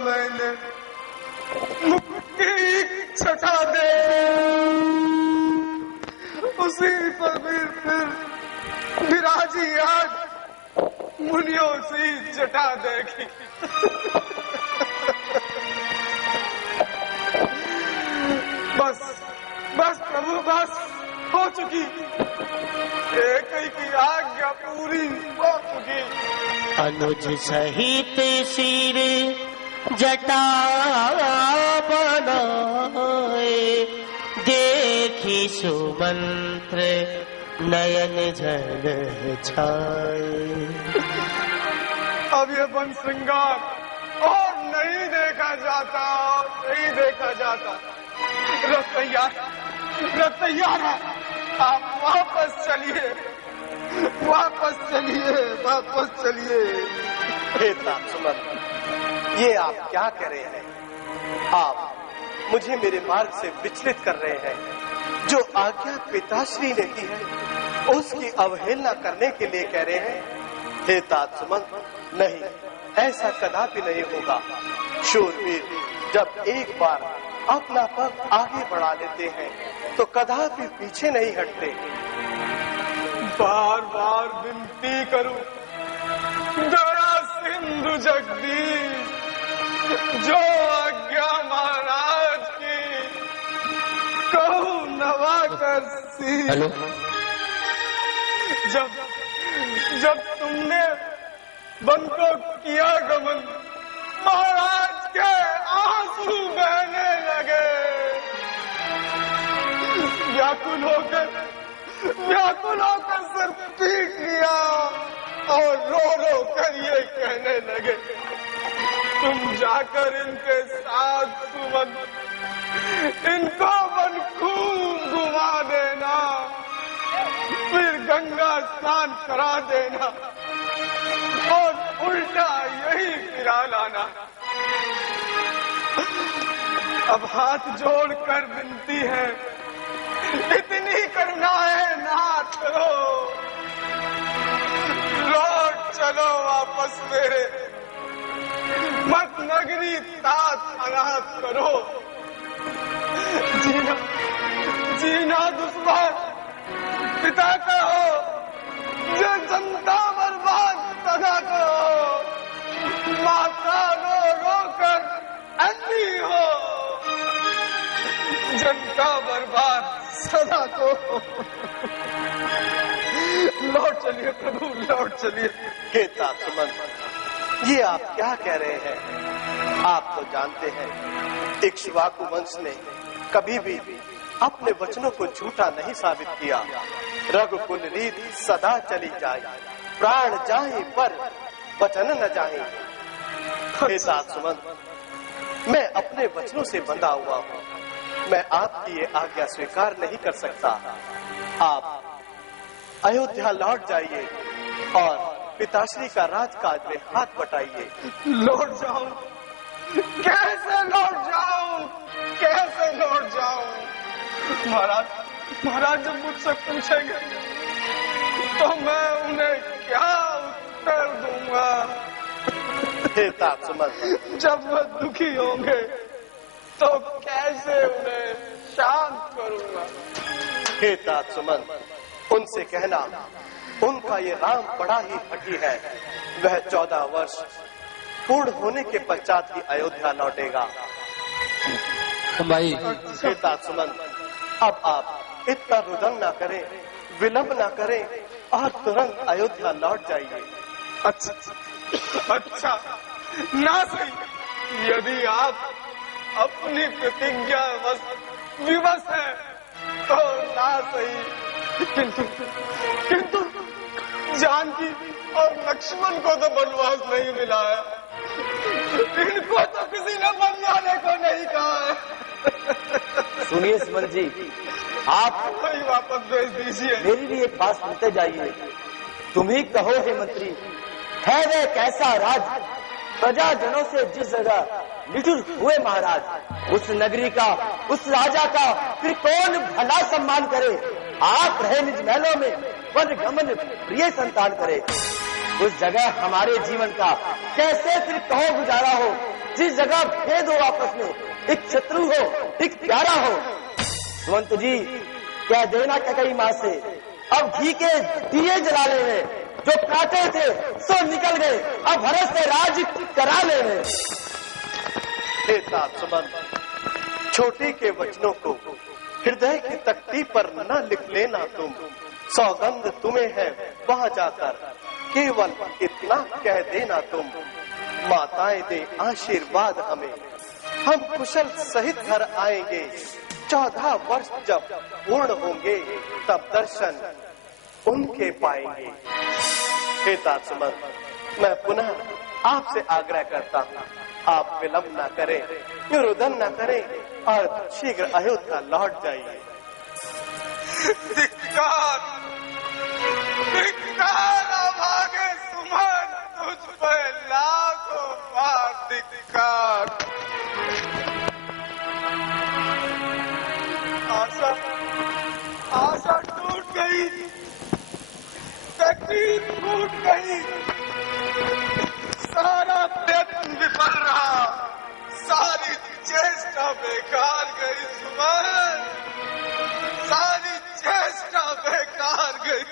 मैंने मुक्ति छटा दे, उसी पर फिर विराजी आग मुनियों से जटा देगी। बस बस प्रभु बस, हो चुकी, एक ही की आज्ञा पूरी हो चुकी। अनुज सहित सिर जटा बनाए, देखी सुमंत्र नयन जल छाए। अब ये वन श्रृंगार और नहीं देखा जाता, नहीं देखा जाता। रथ तैयार है, आप वापस चलिए, वापस चलिए, वापस चलिए। हे सुमंत, ये आप क्या कह रहे हैं? आप मुझे मेरे मार्ग से विचलित कर रहे हैं। जो आज्ञा पिताश्री ने दी है उसकी अवहेलना करने के लिए कह रहे हैं। हे सुमंत, नहीं, ऐसा कदापि नहीं होगा। शूरवीर जब एक बार अपना पग आगे बढ़ा लेते हैं तो कदापि पीछे नहीं हटते। बार बार विनती करूं, दया सिंधु जगदीश, जो आज्ञा महाराज की कहूं नवा कर सी। हेलो, जब तुमने वन को किया गमन, महाराज के आंसू बहने लगे। व्याकुल होकर सिर पीट लिया और रो रो कर ये कहने लगे, तुम जाकर इनके साथ सुमन, इनको वन खूब घुमा देना, फिर गंगा स्नान करा देना और उल्टा यही फिरा लाना। अब हाथ जोड़कर विनती है, इतनी करुणा है नाथ करो, लौट चलो वापस मेरे, मत नगरी तात अनाथ करो। जीना दुश्मन पिता का हो, जो जनता बर्बाद सदा करो, माता रो रो कर अंधी हो, जनता बर्बाद सदा को। लौट चलिए प्रभु, लौट चलिए। हे सुमंत, ये आप क्या कह रहे हैं? आप तो जानते हैं इक्ष्वाकु वंश ने कभी भी अपने वचनों को झूठा नहीं साबित किया। रघुकुल रीत सदा चली जाए, प्राण जाए पर वचन न जाए। हे सुमंत, मैं अपने वचनों से बंधा हुआ हूँ, मैं आपकी ये आज्ञा स्वीकार नहीं कर सकता। आप अयोध्या लौट जाइए और पिताश्री का राजकाज में हाथ बटाइए। लौट जाऊं? कैसे लौट जाऊं? कैसे लौट जाऊं? महाराज जब मुझसे पूछेंगे तो मैं उन्हें क्या उत्तर दूंगा? हे सुमंत, जब वो दुखी होंगे तो कैसे उन्हें शांत करूंगा? हे सुमंत, उनसे कहना उनका ये राम बड़ा ही हठी है, वह 14 वर्ष पूर्ण होने के पश्चात ही अयोध्या लौटेगा। भाई हे सुमंत, अब आप इतना रुदन ना करें, विलंब ना करें और तुरंत अयोध्या लौट जाइए। अच्छा ना सही, यदि आप अपनी प्रतिज्ञा विवश है तो ना सही, किंतु जानकी और लक्ष्मण को तो वनवास नहीं मिला है, इनको तो किसी ने बन जाने को नहीं कहा है। सुनिए सुमंत जी, आप वही वापस भेज दीजिए। मेरी भी एक बात सुनते जाइए। तुम ही कहो हे मंत्री, है वह कैसा राज, प्रजाजनों से जिस जगह निठुर हुए महाराज, उस नगरी का, उस राजा का फिर कौन भला सम्मान करे? आप रहे निज महलों में, वन गमन प्रिय संतान करे। उस जगह हमारे जीवन का कैसे फिर कहो गुजारा हो, जिस जगह भेद हो आपस में, एक शत्रु हो, एक प्यारा हो। सुमंत जी कह देना कई माँ से, अब घी के दिए जला ले हैं, जो काटे थे सो निकल गए, अब भरत से राज करा ले हैं। हे तात सुमंत, छोटी के वचनों को हृदय की तख्ती पर न लिख लेना तुम। सौगंध तुम्हें है वहां जाकर केवल इतना कह देना तुम। माताएं दे आशीर्वाद हमें, हम कुशल सहित घर आएंगे। 14 वर्ष जब पूर्ण होंगे तब दर्शन उनके पाएंगे। हे तात सुमंत, मैं पुनः आपसे आग्रह करता हूँ, आप विलंब न करें, रुदन न करें और शीघ्र अयोध्या लौट जाइए। धिक्कार, धिक्कार अभागे सुमन, तुझ पर लाखों बार धिक्कार। आशा, आशा टूट गई, तकदीर टूट गई, सारा प्रयत्न विफल रहा, सारी चेष्टा बेकार गई सुमन, सारी चेष्टा बेकार गई।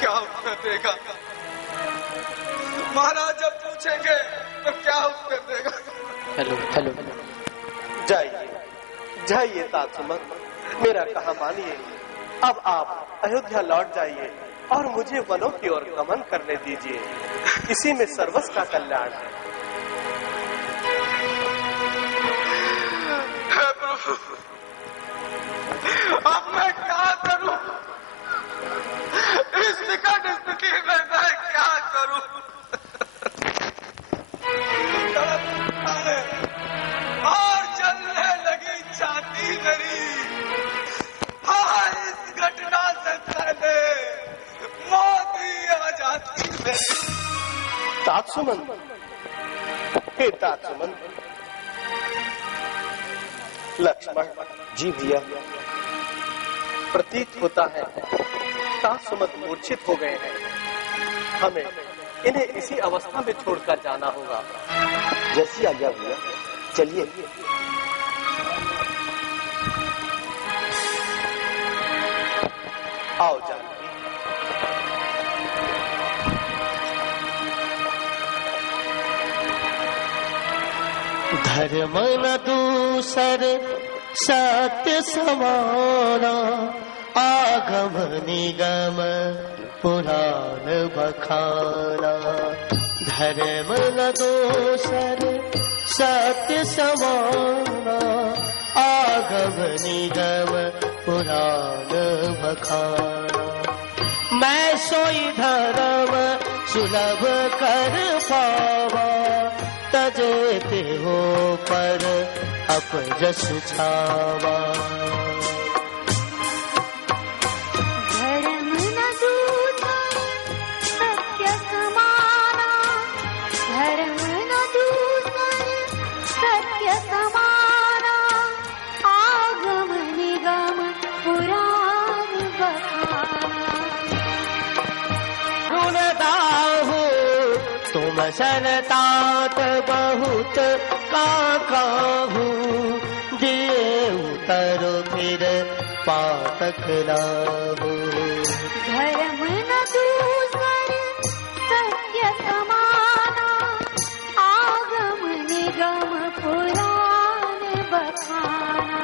क्या उत्तर देगा महाराज? जब पूछेंगे तो क्या उत्तर देगा? हेलो हेलो, जाइए जाइए तात सुमंत, मेरा कहा मानिए। अब आप अयोध्या लौट जाइए और मुझे वनों की ओर गमन करने दीजिए, इसी में सर्वस्व का कल्याण है। अब मैं क्या करूं? इस विकट स्थिति में मैं क्या करूं? और जलने लगी छाती मेरी। हाँ, इस घटना से पहले मौत ही आ जाती मेरी। तात सुमंत, हे तात सुमंत, लक्ष्मण जी भैया। प्रतीत होता है तात सुमंत मूर्छित हो गए हैं। हमें इन्हें इसी अवस्था में छोड़कर जाना होगा। जैसी आज्ञा भैया, चलिए। आओ जानकी। धर्म न दूसर सत्य समाना, आगम निगम पुराण बखाना। धर्म न दूसर सत्य समाना, आगम निगम पुराण बखाना। मैं सोई धर्म सुलभ कर पावा, तजते हो पर अपजस छावा। धर्म न दूसर सत्य समाना, धर्म न दूसर सत्य समाना। आगम निगम पुराण बखाना। गुण दाहु तुम सनतात बहुत काहू, दिए उतर फिर पातक लाहू। धर्म न दूसर सत्य समाना, आगम निगम पुराण बखाना।